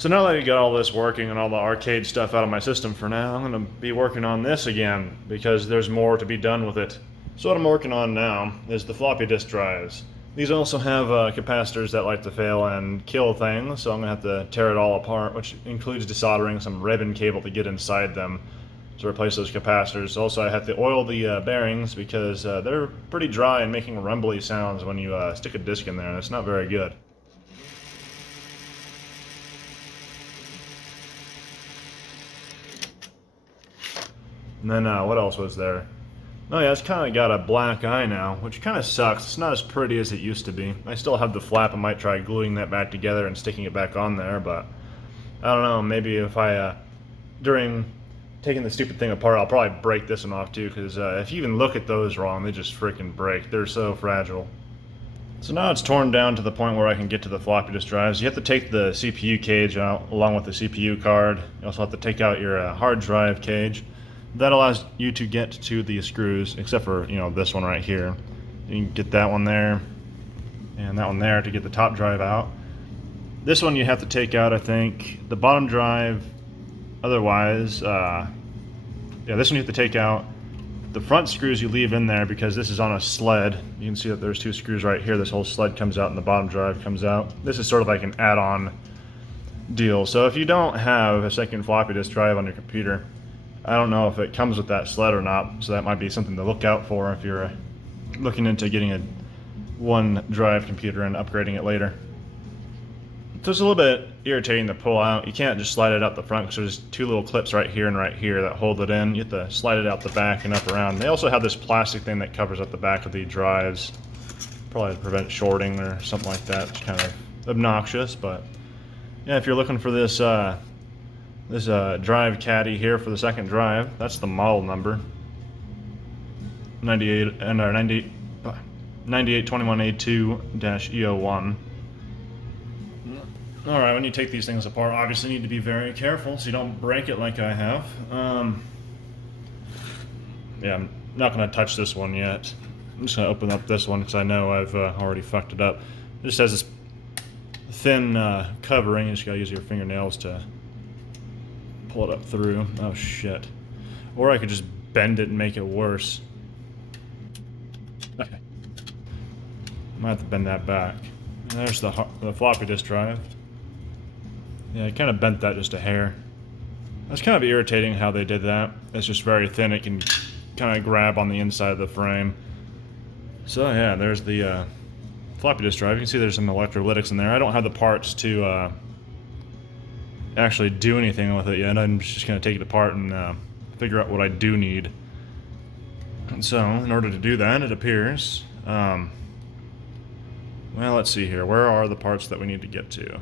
So now that I got all this working and all the arcade stuff out of my system for now, I'm going to be working on this again because there's more to be done with it. So what I'm working on now is the floppy disk drives. These also have capacitors that like to fail and kill things, so I'm going to have to tear it all apart, which includes desoldering some ribbon cable to get inside them to replace those capacitors. Also, I have to oil the bearings because they're pretty dry and making rumbly sounds when you stick a disc in there, and it's not very good. And then what else was there? Oh yeah, it's kind of got a black eye now, which kind of sucks. It's not as pretty as it used to be. I still have the flap. I might try gluing that back together and sticking it back on there, but I don't know. Maybe if I, during taking the stupid thing apart, I'll probably break this one off too, because if you even look at those wrong, they just freaking break. They're so fragile. So now it's torn down to the point where I can get to the floppy disk drives. You have to take the CPU cage out along with the CPU card. You also have to take out your hard drive cage. That allows you to get to the screws, except for, you know, this one right here. You can get that one there and that one there to get the top drive out. This one you have to take out, I think. The bottom drive, otherwise, yeah, this one you have to take out. The front screws you leave in there because this is on a sled. You can see that there's two screws right here. This whole sled comes out and the bottom drive comes out. This is sort of like an add-on deal. So if you don't have a second floppy disk drive on your computer, I don't know if it comes with that sled or not, so that might be something to look out for if you're looking into getting a one drive computer and upgrading it later. So it's a little bit irritating to pull out. You can't just slide it out the front because there's two little clips right here that hold it in. You have to slide it out the back and up around. They also have this plastic thing that covers up the back of the drives, probably to prevent shorting or something like that. It's kind of obnoxious, but yeah, if you're looking for this drive caddy here for the second drive, that's the model number 9821A2-EO1. Alright, when you take these things apart, obviously you need to be very careful so you don't break it like I have. Yeah, I'm not going to touch this one yet. I'm just going to open up this one because I know I've already fucked it up. It just has this thin covering. You just got to use your fingernails to pull it up through. Oh shit. Or I could just bend it and make it worse. Okay. Might have to bend that back. And there's the floppy disk drive. Yeah, I kind of bent that just a hair. That's kind of irritating how they did that. It's just very thin. It can kind of grab on the inside of the frame. So yeah, there's the floppy disk drive. You can see there's some electrolytics in there. I don't have the parts to actually do anything with it yet. I'm just going to take it apart and figure out what I do need. And so, in order to do that, it appears, well, let's see here. Where are the parts that we need to get to?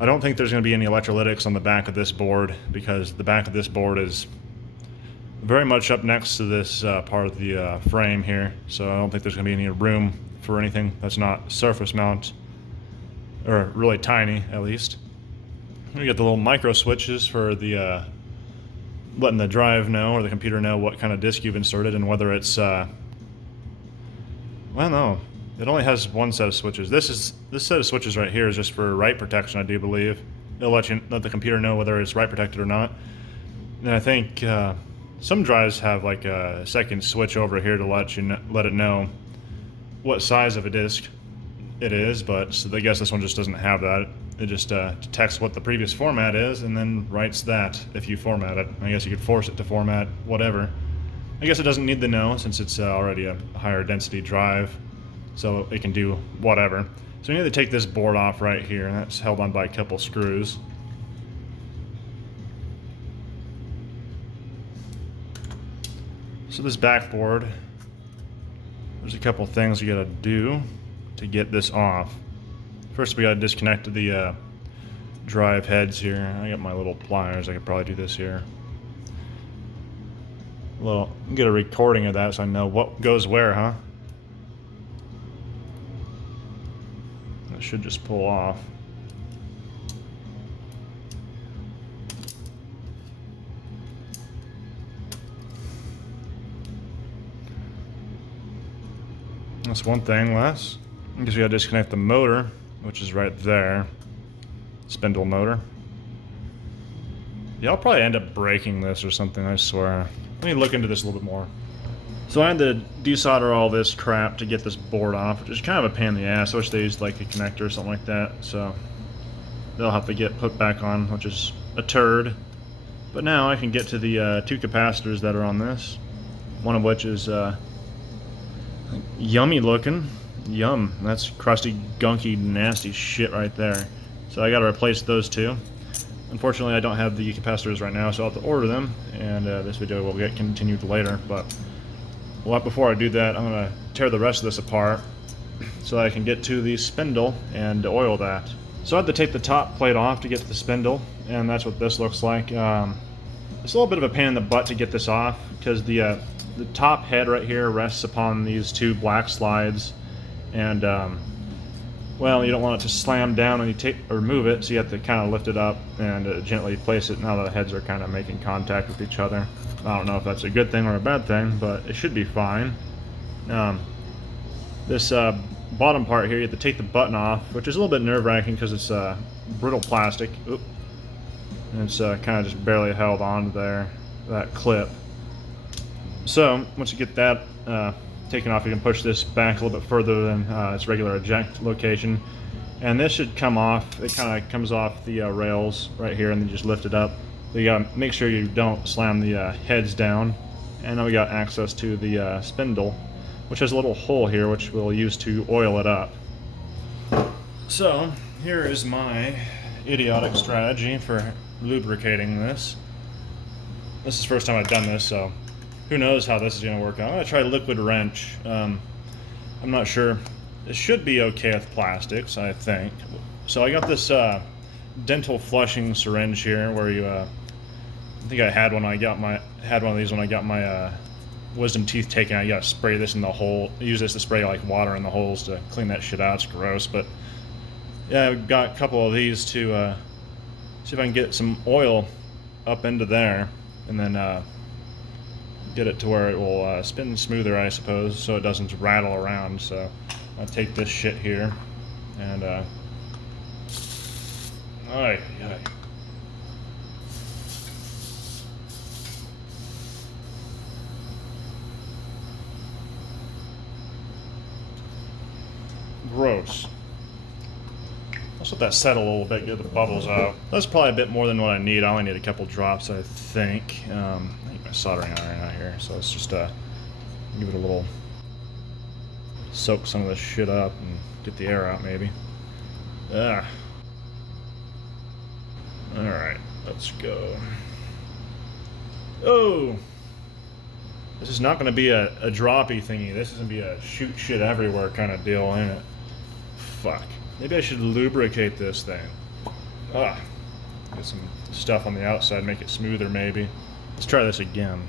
I don't think there's going to be any electrolytics on the back of this board because the back of this board is very much up next to this part of the frame here. So I don't think there's going to be any room for anything that's not surface mount, or really tiny at least. We got the little micro switches for the letting the drive know or the computer know what kind of disk you've inserted and whether it's well, no, it only has one set of switches. This set of switches right here is just for write protection, I do believe. It'll let the computer know whether it's write protected or not. And I think some drives have like a second switch over here to let it know what size of a disk it is, but so I guess this one just doesn't have that. It just detects what the previous format is and then writes that if you format it. I guess you could force it to format whatever. I guess it doesn't need to know since it's already a higher density drive, so it can do whatever. So we need to take this board off right here, and that's held on by a couple screws. So this backboard, there's a couple things you gotta do to get this off. First, we gotta disconnect the drive heads here. I got my little pliers. I could probably do this here. Get a recording of that so I know what goes where, huh? That should just pull off. That's one thing less. I guess we gotta disconnect the motor, which is right there. spindle motor. Yeah, I'll probably end up breaking this or something, I swear. Let me look into this a little bit more. So I had to desolder all this crap to get this board off, which is kind of a pain in the ass. I wish they used like a connector or something like that, so they'll have to get put back on, which is a turd. But now I can get to the 2 capacitors that are on this, one of which is yummy looking. Yum. That's crusty, gunky, nasty shit right there. So I gotta replace those 2. Unfortunately, I don't have the capacitors right now, so I'll have to order them, and this video will get continued later. But before I do that, I'm gonna tear the rest of this apart so I can get to the spindle and oil that. So I had to take the top plate off to get to the spindle, and that's what this looks like. It's a little bit of a pain in the butt to get this off, because the top head right here rests upon these 2 black slides, and well, you don't want it to slam down when you take or move it, so you have to kind of lift it up and gently place it now that the heads are kind of making contact with each other. I don't know if that's a good thing or a bad thing, but it should be fine. This bottom part here, you have to take the button off, which is a little bit nerve-wracking because it's brittle plastic. Oop. And it's kind of just barely held onto there, that clip. So once you get that taken off, you can push this back a little bit further than its regular eject location, and this should come off. It kind of comes off the rails right here, and then just lift it up. So you gotta make sure you don't slam the heads down. And now we got access to the spindle, which has a little hole here, which we'll use to oil it up. So here is my idiotic strategy for lubricating this. This is the first time I've done this, so who knows how this is going to work out. I'm going to try liquid wrench. I'm not sure. It should be okay with plastics, I think. So I got this dental flushing syringe here, where you, I think I had one. Had one of these when I got my wisdom teeth taken out. You got to spray this in the hole. Use this to spray like water in the holes to clean that shit out. It's gross, but yeah, I've got a couple of these to see if I can get some oil up into there, and then get it to where it will spin smoother, I suppose, so it doesn't rattle around. So I'll take this shit here and gross. Let's let that settle a little bit, get the bubbles out. That's probably a bit more than what I need. I only need a couple drops, I think. I think my soldering iron out here, so let's just give it a little soak some of this shit up and get the air out, maybe. Alright, let's go. Oh! This is not going to be a droppy thingy. This is going to be a shoot shit everywhere kind of deal, ain't it? Fuck. Maybe I should lubricate this thing. Get some stuff on the outside, make it smoother maybe. Let's try this again.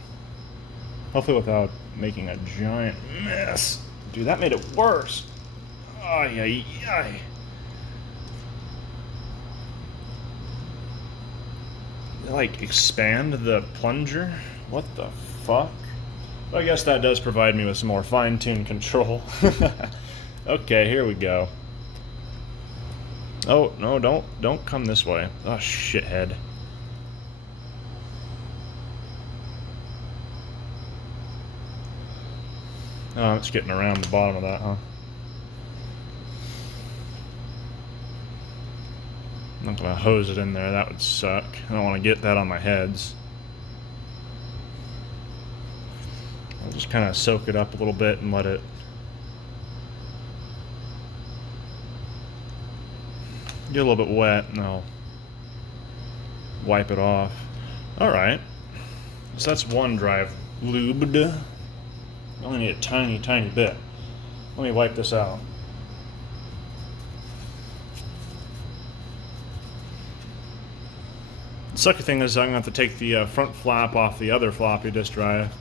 Hopefully without making a giant mess. Dude, that made it worse. Ay, ay, ay. Like, expand the plunger? What the fuck? Well, I guess that does provide me with some more fine-tuned control. Okay, here we go. Oh, no, don't come this way. Oh, shithead. Oh, it's getting around the bottom of that, huh? I'm not gonna hose it in there, that would suck. I don't want to get that on my heads. I'll just kind of soak it up a little bit and let it get a little bit wet, and I'll wipe it off. Alright, so that's one drive lubed. I only need a tiny, tiny bit. Let me wipe this out. The sucky thing is I'm going to have to take the front flap off the other floppy disk drive,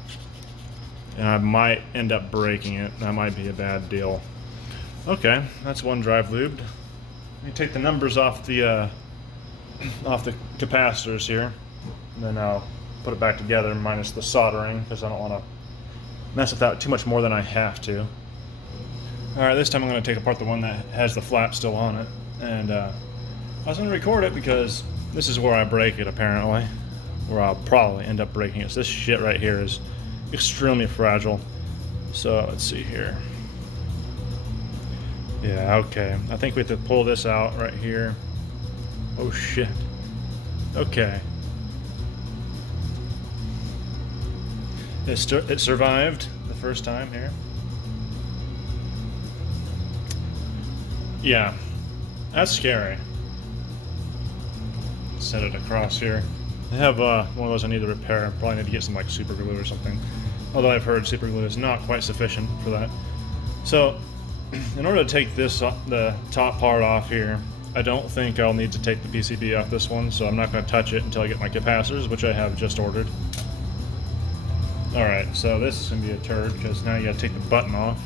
and I might end up breaking it. That might be a bad deal. Okay, that's one drive lubed. Let me take the numbers off the capacitors here, and then I'll put it back together minus the soldering, because I don't want to mess with that too much more than I have to. Alright, this time I'm going to take apart the one that has the flap still on it, and I'll I was going to record it because this is where I break it, apparently. Where I'll probably end up breaking it. So this shit right here is extremely fragile. So let's see here. Yeah, okay. I think we have to pull this out right here. Oh shit. Okay. It survived the first time here. Yeah, that's scary. Set it across here. I have one of those I need to repair. Probably need to get some like super glue or something. Although I've heard super glue is not quite sufficient for that. So, in order to take this, the top part off here, I don't think I'll need to take the PCB off this one, so I'm not going to touch it until I get my capacitors, which I have just ordered. Alright, so this is going to be a turd, because now you got to take the button off.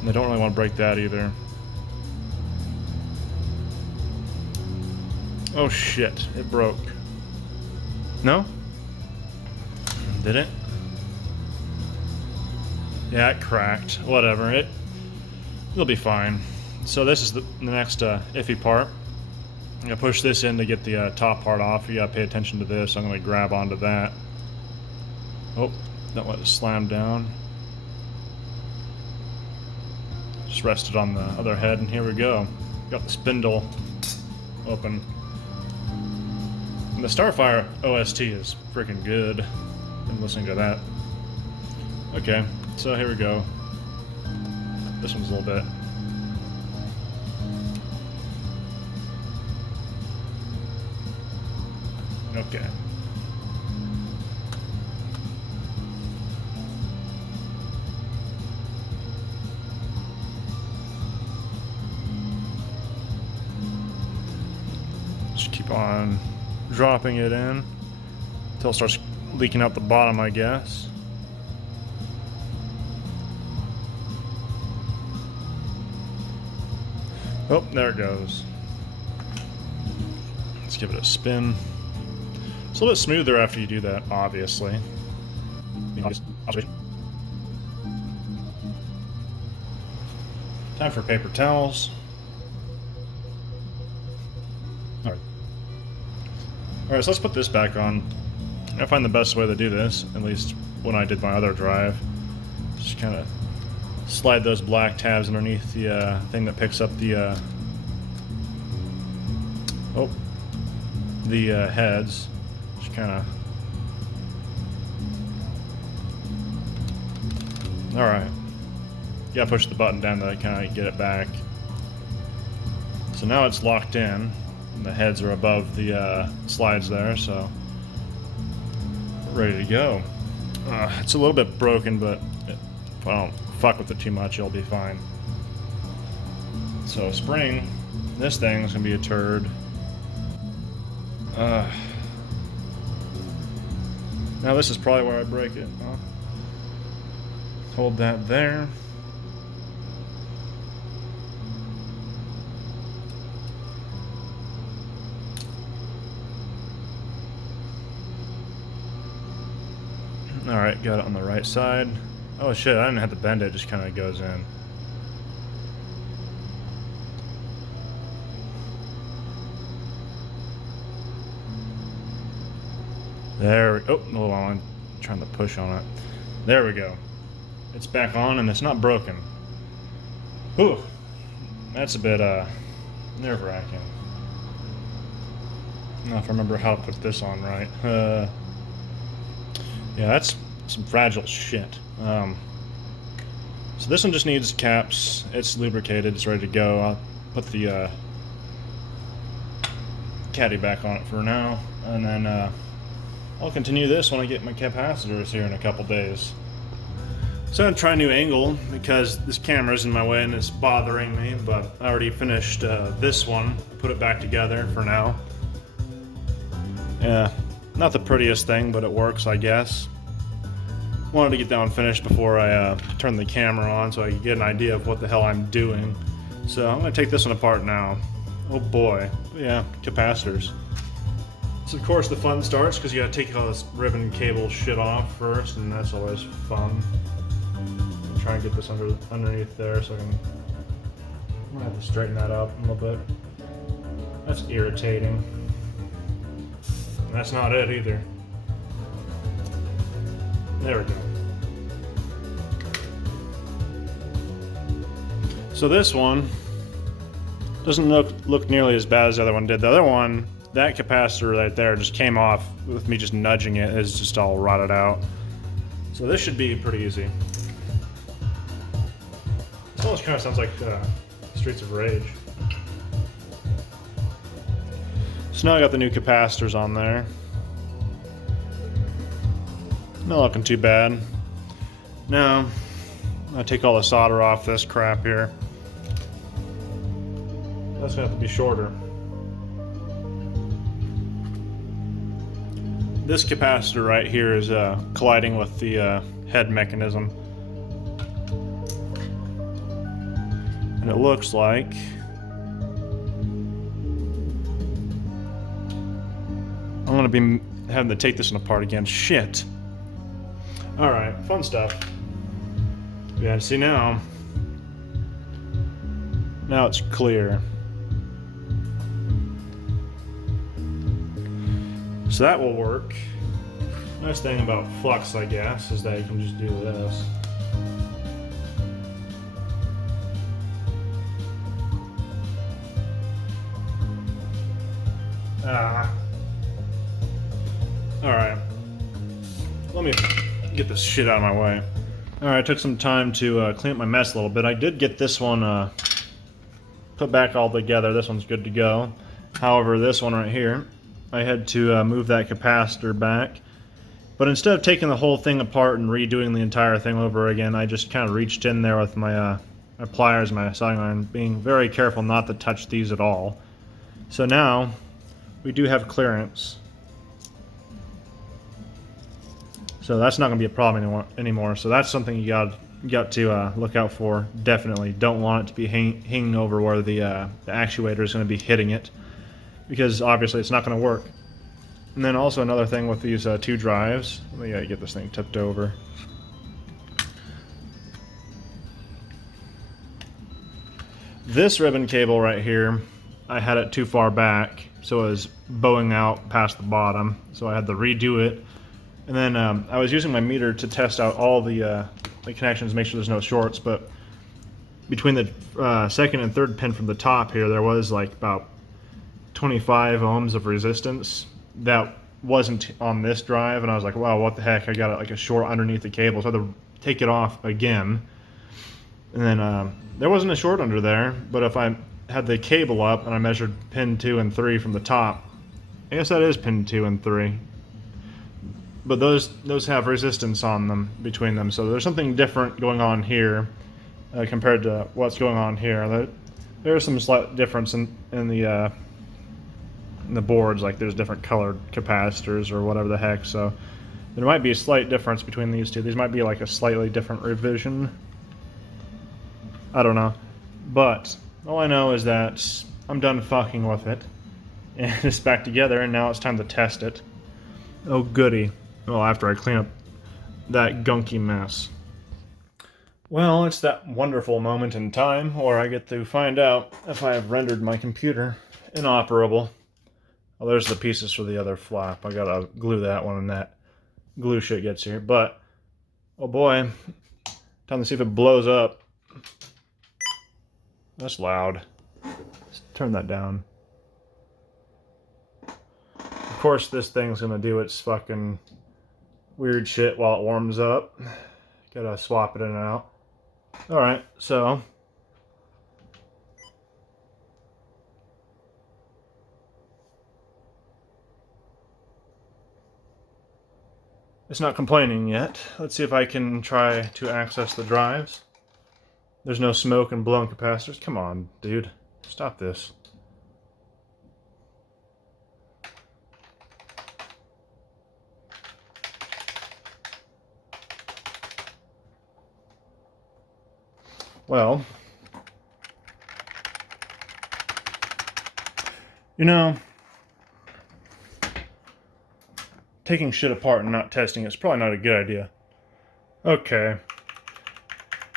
And I don't really want to break that either. Oh shit, it broke. No? Did it? Yeah, it cracked. Whatever, it'll be fine. So this is the next iffy part. I'm gonna push this in to get the top part off. You gotta pay attention to this. I'm gonna grab onto that. Oh, don't let it slam down. Just rest it on the other head, and here we go. Got the spindle open. And the Starfire OST is freaking good. I'm listening to that. Okay, so here we go. This one's a little bit. Okay. Just keep on dropping it in until it starts leaking out the bottom, I guess. Oh, there it goes. Let's give it a spin. It's a little bit smoother after you do that, obviously. Time for paper towels. Alright, so let's put this back on. I find the best way to do this, at least when I did my other drive. Just kind of slide those black tabs underneath the thing that picks up the heads. Just kind of. Alright. You gotta push the button down to kind of get it back. So now it's locked in. The heads are above the slides there, so ready to go. It's a little bit broken, but if I don't fuck with it too much, it'll be fine. So spring, this thing's gonna be a turd. Now this is probably where I break it. Hold that there. Alright, got it on the right side. Oh shit, I didn't have to bend it, it just kind of goes in. There we go. Oh, hold on, I'm trying to push on it. There we go. It's back on and it's not broken. Whew. That's a bit nerve-wracking. I don't know if I remember how to put this on right. Yeah, that's some fragile shit. So this one just needs caps. It's lubricated. It's ready to go. I'll put the caddy back on it for now, and then I'll continue this when I get my capacitors here in a couple days. So I'm gonna try a new angle because this camera's in my way and it's bothering me. But I already finished this one. Put it back together for now. Yeah. Not the prettiest thing, but it works, I guess. Wanted to get that one finished before I turn the camera on so I could get an idea of what the hell I'm doing. So I'm going to take this one apart now. Oh boy. Yeah, capacitors. So of course the fun starts because you got to take all this ribbon cable shit off first, and that's always fun. I'll try and get this underneath there so I can... I'm going to have to straighten that out a little bit. That's irritating. And that's not it either. There we go. So this one doesn't look nearly as bad as the other one did. The other one, that capacitor right there just came off with me just nudging it. It's just all rotted out. So this should be pretty easy. This almost kind of sounds like Streets of Rage. So now I got the new capacitors on there. Not looking too bad. Now, I take all the solder off this crap here. That's gonna have to be shorter. This capacitor right here is colliding with the head mechanism. And it looks like I'm gonna be having to take this one apart again. Shit. Alright, fun stuff. Yeah, see now it's clear. So that will work. Nice thing about flux, I guess, is that you can just do this. Alright. Let me get this shit out of my way. Alright, I took some time to clean up my mess a little bit. I did get this one put back all together. This one's good to go. However, this one right here, I had to move that capacitor back. But instead of taking the whole thing apart and redoing the entire thing over again, I just kind of reached in there with my, my pliers, my soldering iron, being very careful not to touch these at all. So now, we do have clearance. So that's not going to be a problem anymore. So that's something you got to look out for. Definitely don't want it to be hanging over where the actuator is going to be hitting it, because obviously it's not going to work. And then also another thing with these two drives. Let me get this thing tipped over. This ribbon cable right here, I had it too far back, so it was bowing out past the bottom. So I had to redo it. And then I was using my meter to test out all the connections, make sure there's no shorts, but between the second and third pin from the top here, there was like about 25 ohms of resistance. That wasn't on this drive, and I was like, wow, what the heck, I got like a short underneath the cable, so I had to take it off again. And then there wasn't a short under there, but if I had the cable up and I measured pin 2 and 3 from the top, I guess that is pin 2 and 3. But those have resistance on them, between them, so there's something different going on here compared to what's going on here. There's some slight difference in the boards, like there's different colored capacitors or whatever the heck, so there might be a slight difference between these two. These might be like a slightly different revision. I don't know. But all I know is that I'm done fucking with it, and it's back together, and now it's time to test it. Oh goody. Well, after I clean up that gunky mess. Well, it's that wonderful moment in time where I get to find out if I have rendered my computer inoperable. Well, there's the pieces for the other flap. I gotta glue that one when that glue shit gets here. But, oh boy, time to see if it blows up. That's loud. Let's turn that down. Of course, this thing's gonna do its fucking weird shit while it warms up. Gotta swap it in and out. Alright, so it's not complaining yet. Let's see if I can try to access the drives. There's no smoke and blown capacitors. Come on, dude. Stop this. Well, you know, taking shit apart and not testing it's probably not a good idea. Okay.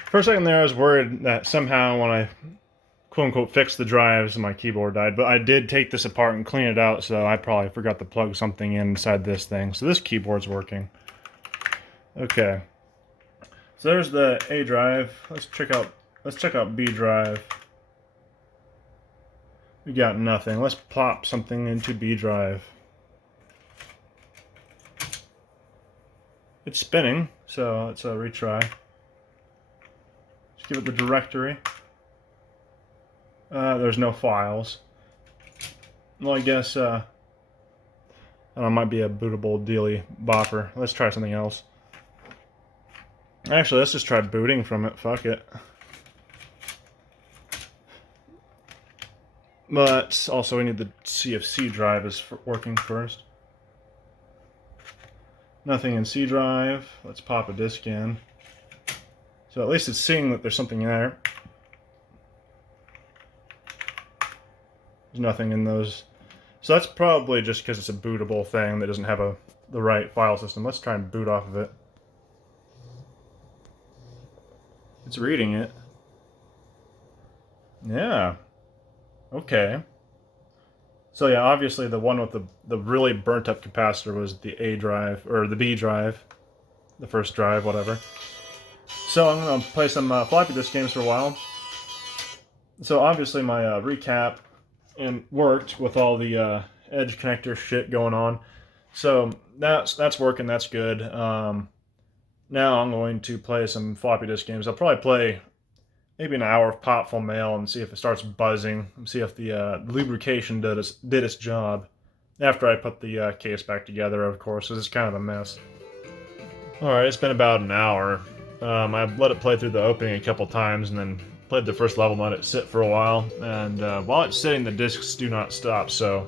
For a second there, I was worried that somehow when I quote-unquote fix the drives and my keyboard died, but I did take this apart and clean it out, so I probably forgot to plug something inside this thing. So this keyboard's working. Okay. So there's the A drive. Let's check out B drive. We got nothing. Let's plop something into B drive. It's spinning, so let's retry. Let's give it the directory. There's no files. Well, I guess, I don't know, it might be a bootable dealy bopper. Let's try something else. Actually, let's just try booting from it. Fuck it. But also we need the CFC drive is working first. Nothing in C drive. Let's pop a disk in. So at least it's seeing that there's something there. There's nothing in those. So that's probably just because it's a bootable thing that doesn't have the right file system. Let's try and boot off of it. It's reading it. Yeah. Okay. So yeah, obviously the one with the really burnt up capacitor was the A drive, or the B drive. The first drive, whatever. So I'm going to play some floppy disk games for a while. So obviously my recap worked with all the edge connector shit going on. So that's working, that's good. Now I'm going to play some floppy disk games. I'll probably play maybe an hour of Popful Mail and see if it starts buzzing, and see if the lubrication did its job. After I put the case back together, of course, because it's kind of a mess. Alright, it's been about an hour. I let it play through the opening a couple times and then played the first level and let it sit for a while. And while it's sitting, the discs do not stop, so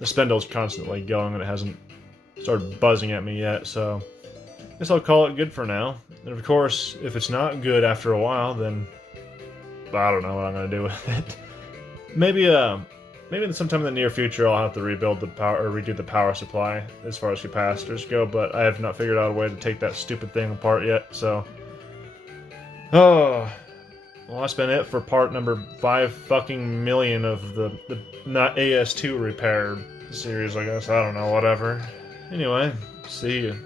the spindle's constantly going and it hasn't started buzzing at me yet, so I guess I'll call it good for now. And of course, if it's not good after a while, then I don't know what I'm going to do with it. Maybe sometime in the near future I'll have to rebuild the power, or redo the power supply as far as capacitors go, but I have not figured out a way to take that stupid thing apart yet, so... Oh... Well, that's been it for part number 5 fucking million of the not As2 repair series, I guess. I don't know, whatever. Anyway, see you.